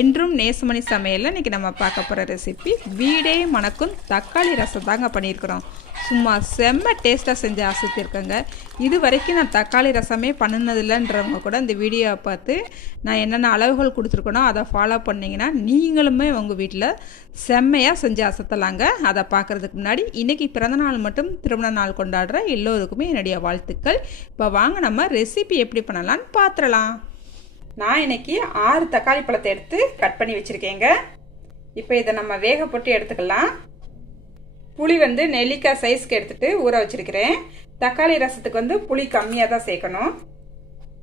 என்றும் நேசமணி சமையலில் இன்றைக்கி நம்ம பார்க்க போகிற ரெசிபி வீடே மணக்கும் தக்காளி ரசம் தாங்க பண்ணியிருக்கிறோம். சும்மா செம்ம டேஸ்ட்டாக செஞ்சு அசைத்திருக்கேங்க. இது வரைக்கும் நான் தக்காளி ரசமே பண்ணினதில்லைன்றவங்க கூட இந்த வீடியோவை பார்த்து நான் என்னென்ன அளவுகள் கொடுத்துருக்கனோ அதை ஃபாலோ பண்ணிங்கன்னா நீங்களுமே உங்கள் வீட்டில் செம்மையாக செஞ்சு அசத்தலாங்க. அதை பார்க்குறதுக்கு முன்னாடி இன்றைக்கி பிறந்தநாள் மட்டும் திருமண நாள் கொண்டாடுற எல்லோருக்குமே என்னுடைய வாழ்த்துக்கள். இப்போ வாங்க நம்ம ரெசிபி எப்படி பண்ணலான்னு பார்த்துடலாம். நான் இன்றைக்கி 6 தக்காளி பழத்தை எடுத்து கட் பண்ணி வச்சுருக்கேங்க. இப்போ இதை நம்ம வேக போட்டு எடுத்துக்கலாம். புளி நெல்லிக்காய் சைஸ்க்கு எடுத்துகிட்டு ஊற வச்சுருக்கிறேன். தக்காளி ரசத்துக்கு புளி கம்மியாக தான் சேர்க்கணும்.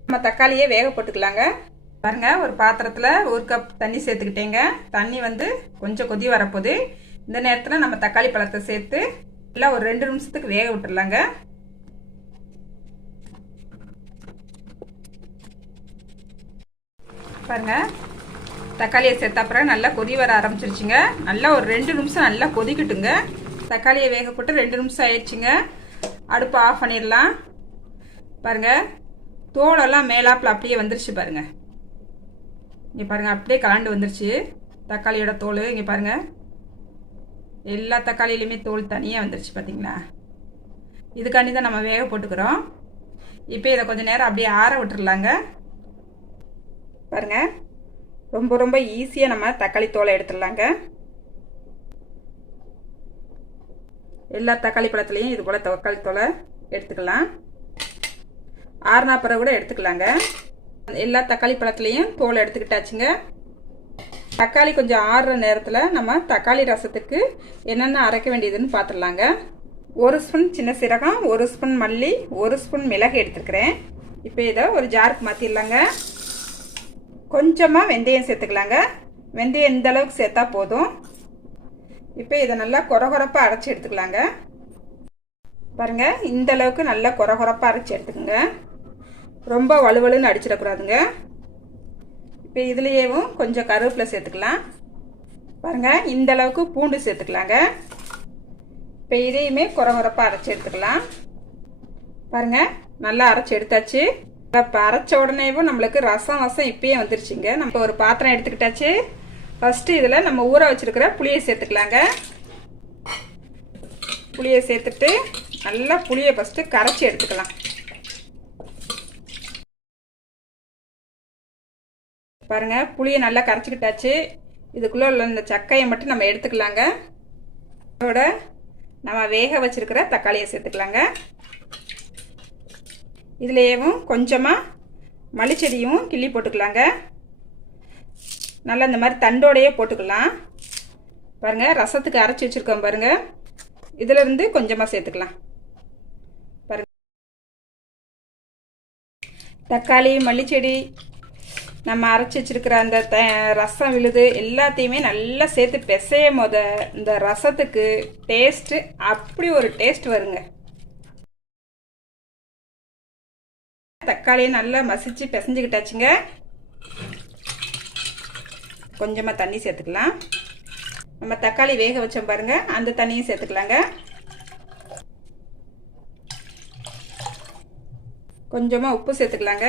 நம்ம தக்காளியே வேக போட்டுக்கலாங்க. பாருங்கள், ஒரு பாத்திரத்தில் 1 கப் தண்ணி சேர்த்துக்கிட்டேங்க. தண்ணி கொஞ்சம் கொதி வரப்போகுது. இந்த நேரத்தில் நம்ம தக்காளி பழத்தை சேர்த்து இல்லை ஒரு 2 நிமிஷத்துக்கு வேக விட்டுடலாங்க. பாருங்க, தக்காளியை சேர்த்த அப்புறம் நல்லா கொதி வர ஆரம்பிச்சிருச்சுங்க. நல்லா ஒரு 2 நிமிஷம் நல்லா கொதிக்கட்டுங்க. தக்காளியை வேக போட்டு 2 நிமிஷம் ஆயிடுச்சுங்க. அடுப்பு ஆஃப் பண்ணிடலாம். பாருங்க, தோலெல்லாம் மேலாப்பில் அப்படியே வந்துருச்சு. பாருங்க, இங்கே பாருங்க, அப்படியே கலண்டு வந்துருச்சு தக்காளியோட தோல். இங்கே பாருங்க, எல்லா தக்காளியிலையுமே தோல் தனியாக வந்துருச்சு. பார்த்தீங்களா? இதுக்காண்டி தான் நம்ம வேக போட்டுக்கிறோம். இப்போ இதை கொஞ்சம் நேரம் அப்படியே ஆற விட்டுறலாங்க. பாருங்க, ரொம்ப ஈஸியாக நம்ம தக்காளி தோலை எடுத்துடலாங்க. எல்லா தக்காளி பழத்துலையும் இது போல் தக்காளி தோலை எடுத்துக்கலாம். ஆறுனா பிறகு கூட எடுத்துக்கலாங்க. எல்லா தக்காளி பழத்துலையும் தோலை எடுத்துக்கிட்டாச்சுங்க. தக்காளி கொஞ்சம் ஆறுற நேரத்தில் நம்ம தக்காளி ரசத்துக்கு என்னென்ன அரைக்க வேண்டியதுன்னு பார்த்துடலாங்க. 1 ஸ்பூன் சின்ன சீரகம், 1 ஸ்பூன் மல்லி, 1 ஸ்பூன் மிளகு எடுத்துருக்கிறேன். இப்போ இதை ஒரு ஜாருக்கு மாற்றிடலாங்க. கொஞ்சமாக வெந்தயம் சேர்த்துக்கலாங்க. வெந்தயம் இந்த அளவுக்கு சேர்த்தா போதும். இப்போ இதை நல்லா கொரகொரப்பாக அரைச்சி எடுத்துக்கலாங்க. பாருங்கள், இந்த அளவுக்கு நல்லா கொரகொரப்பாக அரைச்சி எடுத்துக்கோங்க. ரொம்ப வலுவலுன்னு அடிச்சிடக்கூடாதுங்க. இப்போ இதுலேயும் கொஞ்சம் கருவேப்பிலை சேர்த்துக்கலாம். பாருங்கள், இந்த அளவுக்கு பூண்டு சேர்த்துக்கலாங்க. இப்போ இதையுமே கொரகொரப்பாக அரைச்சி எடுத்துக்கலாம். பாருங்கள், நல்லா அரைச்சி எடுத்தாச்சு. இப்போ அரைச்ச உடனேவும் நம்மளுக்கு ரசம் இப்பயே வந்துருச்சுங்க. நம்ம ஒரு பாத்திரம் எடுத்துக்கிட்டாச்சு. ஃபஸ்ட்டு இதில் நம்ம ஊற வச்சுருக்கிற புளியை சேர்த்துக்கலாங்க. புளியை சேர்த்துட்டு நல்லா புளியை ஃபஸ்ட்டு கரைச்சி எடுத்துக்கலாம். பாருங்கள், புளியை நல்லா கரைச்சிக்கிட்டாச்சு. இதுக்குள்ளே உள்ள இந்த சக்கையை மட்டும் நம்ம எடுத்துக்கலாங்க. அதோட நம்ம வேக வச்சுருக்கிற தக்காளியை சேர்த்துக்கலாங்க. இதுலேயும் கொஞ்சமாக மல்லிச்செடியும் கிள்ளி போட்டுக்கலாங்க. நல்லா இந்த மாதிரி தண்டோடையே போட்டுக்கலாம். பாருங்கள், ரசத்துக்கு அரைச்சி வச்சுருக்கோம் பாருங்கள். இதிலிருந்து கொஞ்சமாக சேர்த்துக்கலாம். பாருங்கள், தக்காளி மல்லிச்செடி நம்ம அரைச்சி வச்சுருக்கிற அந்த ரசம் விழுது எல்லாத்தையுமே நல்லா சேர்த்து பிசையும் போத இந்த ரசத்துக்கு டேஸ்ட்டு அப்படி ஒரு டேஸ்ட் வருங்க. தக்காளியை நல்லா மசிச்சு பிசைஞ்சுக்கிட்டாச்சுங்க. கொஞ்சமாக தண்ணி சேர்த்துக்கலாம். நம்ம தக்காளி வேக வச்சோம் பாருங்க, அந்த தண்ணியும் சேர்த்துக்கலாங்க. கொஞ்சமாக உப்பு சேர்த்துக்கலாங்க.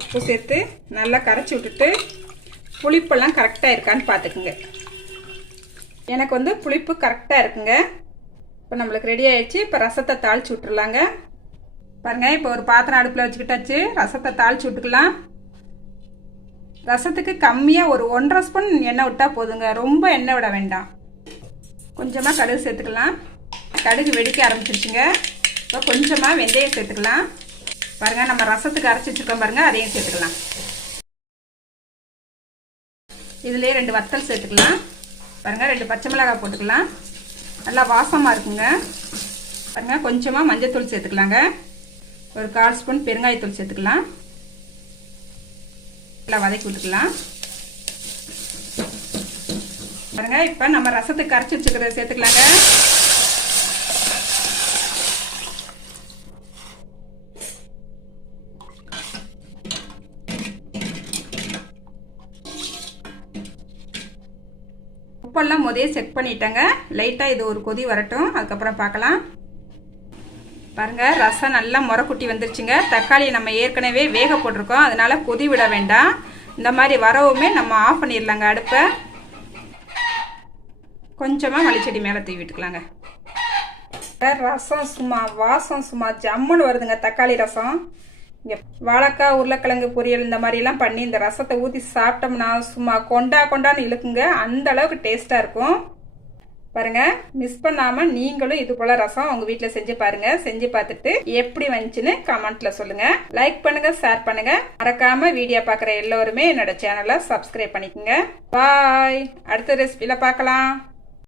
உப்பு சேர்த்து நல்லா கரைச்சி விட்டுட்டு புளிப்பெல்லாம் கரெக்டாக இருக்கான்னு பார்த்துக்குங்க. எனக்கு புளிப்பு கரெக்டாக இருக்குங்க. இப்போ நம்மளுக்கு ரெடி ஆகிடுச்சு. இப்போ ரசத்தை தாளித்து விட்டுருலாங்க. பாருங்கள், இப்போ ஒரு பாத்திரம் அடுப்பில் வச்சுக்கிட்டாச்சு. ரசத்தை தாளித்து விட்டுக்கலாம். ரசத்துக்கு கம்மியாக ஒரு 1.5 ஸ்பூன் எண்ணெய் விட்டால் போதுங்க. ரொம்ப எண்ணெய் விட வேண்டாம். கொஞ்சமாக கடுகு சேர்த்துக்கலாம். கடுகு வெடிக்க ஆரம்பிச்சிருச்சுங்க. இப்போ கொஞ்சமாக வெந்தயம் சேர்த்துக்கலாம். பாருங்கள், நம்ம ரசத்துக்கு அரைச்சி வச்சுருக்கோம் பாருங்கள், அதையும் சேர்த்துக்கலாம். இதுலேயே 2 வத்தல் சேர்த்துக்கலாம். பாருங்கள், 2 பச்சை மிளகாய் போட்டுக்கலாம். நல்லா வாசமாக இருக்குங்க. பாருங்கள், கொஞ்சமாக மஞ்சத்தூள் சேர்த்துக்கலாங்க. ஒரு 1/4 ஸ்பூன் பெருங்காயத்தூள் சேர்த்துக்கலாம். நல்லா வதக்கி விட்டுக்கலாம். பாருங்கள், இப்போ நம்ம ரசத்துக்கு கரைச்சி வச்சுக்கிறத சேர்த்துக்கலாங்க. உப்பெல்லாம் முதலே செக் பண்ணிட்டேங்க. லைட்டாக இது ஒரு கொதி வரட்டும், அதுக்கப்புறம் பார்க்கலாம். பாருங்க, ரசம் நல்லா முறைக்குட்டி வந்துருச்சுங்க. தக்காளியை நம்ம ஏற்கனவே வேக போட்டிருக்கோம், அதனால கொதி விட வேண்டாம். இந்த மாதிரி வரவுமே நம்ம ஆஃப் பண்ணிடலாங்க அடுப்பை. கொஞ்சமாக மல்லிச்செடி மேலே தூவி விட்டுக்கலாங்க. ரசம் வாசம் சும்மா ஜம்முன்னு வருதுங்க. தக்காளி ரசம் இங்கே வாழைக்காய் உருளைக்கிழங்கு பொரியல் இந்த மாதிரிலாம் பண்ணி இந்த ரசத்தை ஊற்றி சாப்பிட்டோம்னா சும்மா கொண்டான்னு இழுக்குங்க. அந்த அளவுக்கு டேஸ்ட்டாக இருக்கும். பாருங்கள், மிஸ் பண்ணாமல் நீங்களும் இது போல் ரசம் உங்கள் வீட்டில் செஞ்சு பாருங்கள். செஞ்சு பார்த்துட்டு எப்படி வந்துச்சுன்னு கமெண்ட்டில் சொல்லுங்கள். லைக் பண்ணுங்கள், ஷேர் பண்ணுங்கள். மறக்காமல் வீடியோ பார்க்குற எல்லோருமே என்னோட சேனலை சப்ஸ்கிரைப் பண்ணிக்கோங்க. பாய். அடுத்த ரெசிபியில் பார்க்கலாம்.